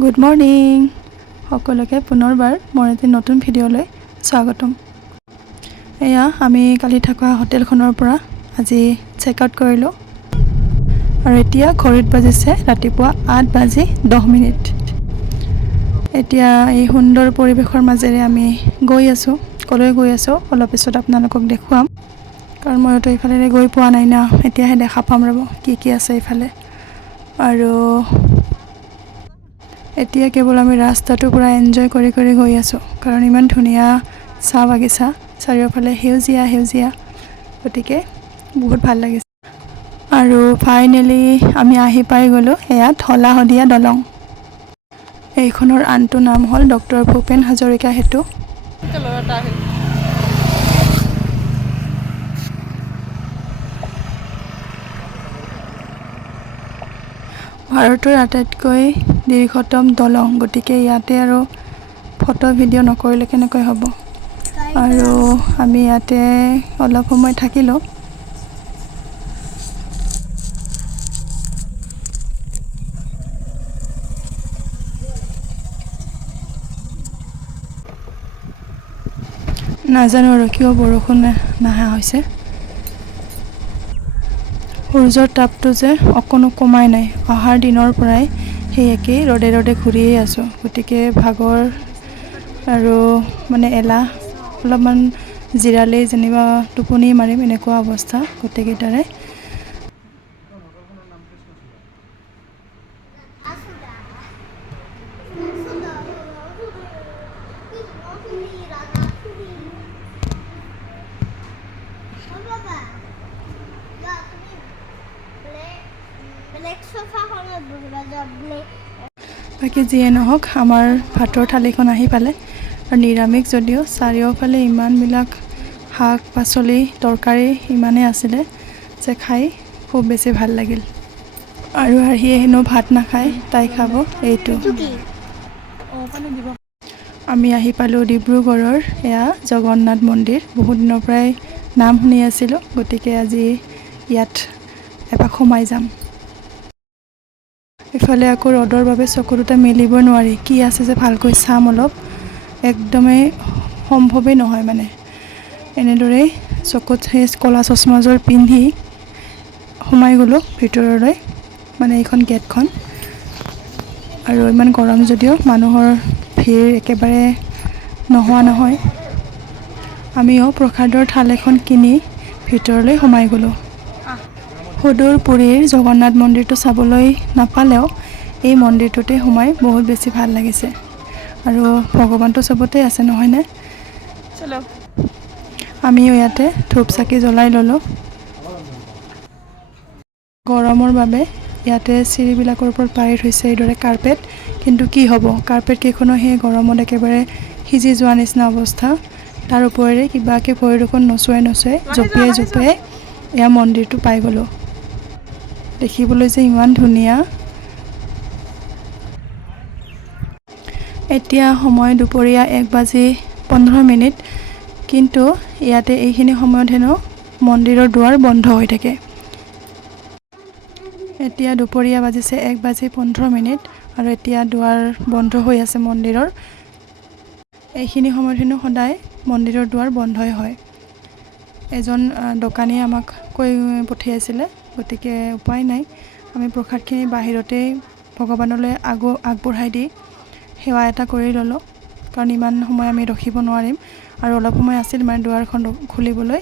Good morning সকলোকে পুনৰবাৰ মোৰ এটি নতুন ভিডিঅ'লৈ স্বাগতম। এয়া আমি কালি থকা হোটেলখনৰ পৰা আজি চেক আউট কৰিলোঁ আৰু এতিয়া ঘড়ীত বাজিছে ৰাতিপুৱা 8:10। এতিয়া এই সুন্দৰ পৰিৱেশৰ মাজেৰে আমি গৈ আছোঁ। কলৈ গৈ আছোঁ অলপ পিছত আপোনালোকক দেখুৱাম, কাৰণ মইতো এইফালে গৈ পোৱা নাই না, এতিয়াহে দেখা পাম ৰ'ব কি আছে এইফালে। আৰু এতিয়া কেৱল আমি ৰাস্তাটো পুৰা এনজয় কৰি গৈ আছোঁ, কাৰণ ইমান ধুনীয়া চাহ বাগিচা, চাৰিওফালে সেউজীয়া, গতিকে বহুত ভাল লাগিছে। আৰু ফাইনেলি আমি আহি পাই গ'লোঁ এয়া ধলা শদিয়া দলং। এইখনৰ আনটো নাম হ'ল ডক্টৰ ভূপেন হাজৰিকা সেতু। ভাৰতৰ আটাইতকৈ দীৰ্ঘতম দলং, গতিকে ইয়াতে আৰু ফটো ভিডিঅ' নকৰিলে কেনেকৈ হ'ব। আৰু আমি ইয়াতে অলপ সময় থাকিলোঁ। নাজানো আৰু কিয় বৰষুণ নহা হৈছে। সূৰ্যৰ তাপটো যে অকণো কমাই নাই, অহাৰ দিনৰ পৰাই সেই একেই ৰ'দে ঘূৰিয়েই আছোঁ। গতিকে ভাগৰ আৰু এলাহ, অলপমান জিৰালেই যেনিবা টোপনি মাৰিম, এনেকুৱা অৱস্থা গোটেইকেইটাৰে। বাকী যিয়ে নহওক, আমাৰ ভাতৰ থালিখন আহি পালে আৰু নিৰামিষ যদিও চাৰিওফালে ইমানবিলাক শাক পাচলি তৰকাৰী ইমানেই আছিলে যে খাই খুব বেছি ভাল লাগিল। আৰু আৰ্হিয়ে হেনো ভাত নাখায়, তাই খাব এইটো। আমি আহি পালোঁ ডিব্ৰুগড়ৰ এয়া জগন্নাথ মন্দিৰ। বহুত দিনৰ পৰাই নাম শুনি আছিলোঁ, গতিকে আজি ইয়াত এপাক সোমাই যাম। ইফালে আকৌ ৰ'দৰ বাবে চকু দুটা মেলিব নোৱাৰি, কি আছে যে ভালকৈ চাম অলপ, একদমেই সম্ভৱেই নহয়। এনেদৰেই চকুত সেই ক'লা চশমাযোৰ পিন্ধি সোমাই গ'লোঁ ভিতৰলৈ, এইখন গেটখন। আৰু ইমান গৰম যদিও মানুহৰ ভিৰ একেবাৰে নোহোৱা নহয়। আমিও প্ৰসাদৰ থাল এখন কিনি ভিতৰলৈ সোমাই গ'লোঁ। সুদূৰ পুৰীৰ জগন্নাথ মন্দিৰটো চাবলৈ নাপালেও এই মন্দিৰটোতে সোমাই বহুত বেছি ভাল লাগিছে। আৰু ভগৱানটো চবতে আছে, নহয়নে? আমিও ইয়াতে ধূপ চাকি জ্বলাই ল'লোঁ। গৰমৰ বাবে ইয়াতে চিৰিবিলাকৰ ওপৰত পাৰি থৈছে এইদৰে কাৰ্পেট, কিন্তু কি হ'ব, কাৰ্পেটকেইখনো সেই গৰমত একেবাৰে সিজি যোৱা নিচিনা অৱস্থা। তাৰ ওপৰেৰে কিবাকৈ ভৰি দুখন নচুৱাই জঁপিয়াই এয়া মন্দিৰটো পাই গ'লোঁ। দেখিবলৈ যে ইমান ধুনীয়া। এতিয়া সময় দুপৰীয়া 1:15, কিন্তু ইয়াতে এইখিনি সময়ত হেনো মন্দিৰৰ দুৱাৰ বন্ধ হৈ থাকে। এতিয়া দুপৰীয়া বাজিছে 1:15 আৰু এতিয়া দুৱাৰ বন্ধ হৈ আছে মন্দিৰৰ। এইখিনি সময়ত হেনো সদায় মন্দিৰৰ দুৱাৰ বন্ধই হয়। এজন দোকানীয়ে আমাক কৈ পঠিয়াইছিলে, গতিকে উপায় নাই, আমি প্ৰসাদখিনি বাহিৰতেই ভগৱানলৈ আগবঢ়াই দি সেৱা এটা কৰি ল'লোঁ, কাৰণ ইমান সময় আমি ৰখিব নোৱাৰিম। আৰু অলপ সময় আছিল দুৱাৰখন খুলিবলৈ,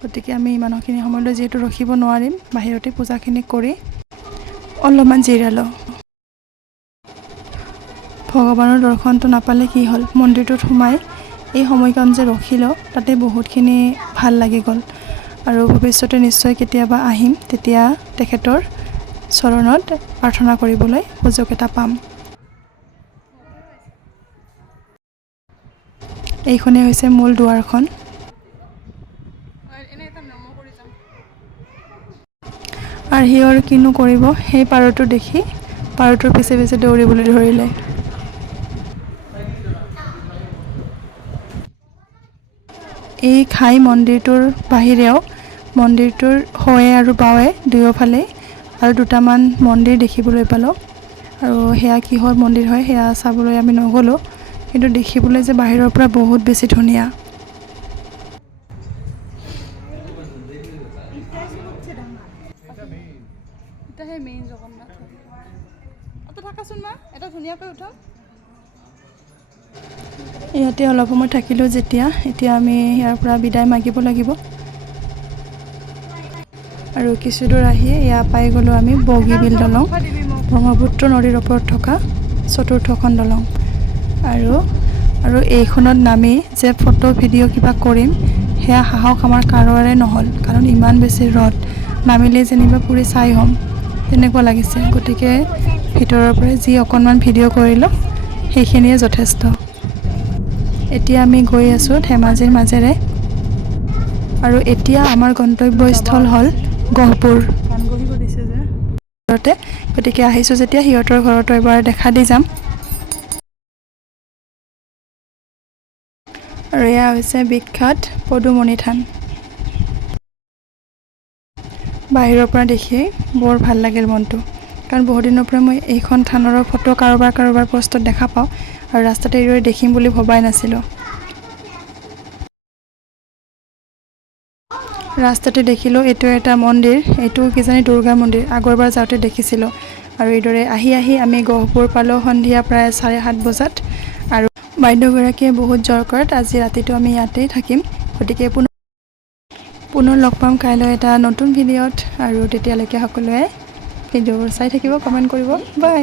গতিকে আমি ইমানখিনি সময়লৈ যিহেতু ৰখিব নোৱাৰিম, বাহিৰতে পূজাখিনি কৰি অলপমান জিৰালোঁ। ভগৱানৰ দৰ্শনটো নাপালে কি হ'ল, মন্দিৰটোত সোমাই এই সময়কণ যে ৰখিলোঁ, তাতে বহুতখিনি ভাল লাগি গ'ল। আৰু ভৱিষ্যতে নিশ্চয় কেতিয়াবা আহিম, তেতিয়া তেখেতৰ চৰণত প্ৰাৰ্থনা কৰিবলৈ সুযোগ এটা পাম। এইখনেই হৈছে মূল দুৱাৰখন। আৰ্হি আৰু কিনো কৰিব, সেই পাৰটো দেখি পাৰটোৰ পিছে দৌৰিবলৈ ধৰিলে। এই ঘাই মন্দিৰটোৰ বাহিৰেও মন্দিৰটোৰ সোঁৱে আৰু বাৱে দুয়োফালে আৰু দুটামান মন্দিৰ দেখিবলৈ পালোঁ। আৰু সেয়া কিহৰ মন্দিৰ হয় সেয়া চাবলৈ আমি নগ'লোঁ, কিন্তু দেখিবলৈ যে বাহিৰৰ পৰা বহুত বেছি ধুনীয়া। ইয়াতে অলপ সময় থাকিলোঁ যেতিয়া, এতিয়া আমি ইয়াৰ পৰা বিদায় মাগিব লাগিব। আৰু কিছু দূৰ আহিয়ে এয়া পাই গ'লোঁ আমি বগীবিল দলং, ব্ৰহ্মপুত্ৰ নদীৰ ওপৰত থকা চতুৰ্থখন দলং। আৰু এইখনত নামি যে ফটো ভিডিঅ' কিবা কৰিম সেয়া সাহস আমাৰ কাৰোৰে নহ'ল, কাৰণ ইমান বেছি ৰ'দ, নামিলে যেনিবা পুৰি চাই হ'ম তেনেকুৱা লাগিছে। গতিকে ভিতৰৰ পৰাই যি অকণমান ভিডিঅ' কৰিলোঁ সেইখিনিয়ে যথেষ্ট। এতিয়া আমি গৈ আছোঁ ধেমাজিৰ মাজেৰে, আৰু এতিয়া আমাৰ গন্তব্যস্থল হ'ল গহপুৰ। গতিকে আহিছোঁ যেতিয়া সিহঁতৰ ঘৰতো এবাৰ দেখা দি যাম। আৰু এয়া হৈছে বিখ্যাত পদুমণি থান। বাহিৰৰ পৰা দেখিয়েই বৰ ভাল লাগিল মনটো, কাৰণ বহুত দিনৰ পৰা মই এইখন থানৰো ফটো কাৰোবাৰ পষ্টত দেখা পাওঁ, আৰু ৰাস্তাতে এইদৰে দেখিম বুলি ভবাই নাছিলোঁ। ৰাস্তাতে দেখিলোঁ এইটো এটা মন্দিৰ, এইটো কিজানি দুৰ্গা মন্দিৰ, আগৰবাৰ যাওঁতে দেখিছিলোঁ। আৰু এইদৰে আহি আমি গহপুৰ পালোঁ সন্ধিয়া প্ৰায় 7:30 বজাত। আৰু বাইদেউগৰাকীয়ে বহুত জোৰ কৰাত আজি ৰাতিটো আমি ইয়াতেই থাকিম। গতিকে পুনৰ লগ পাম কাইলৈ এটা নতুন ভিডিঅ'ত, আৰু তেতিয়ালৈকে সকলোৱে ভিডিঅ'বোৰ চাই থাকিব, কমেণ্ট কৰিব, বাই।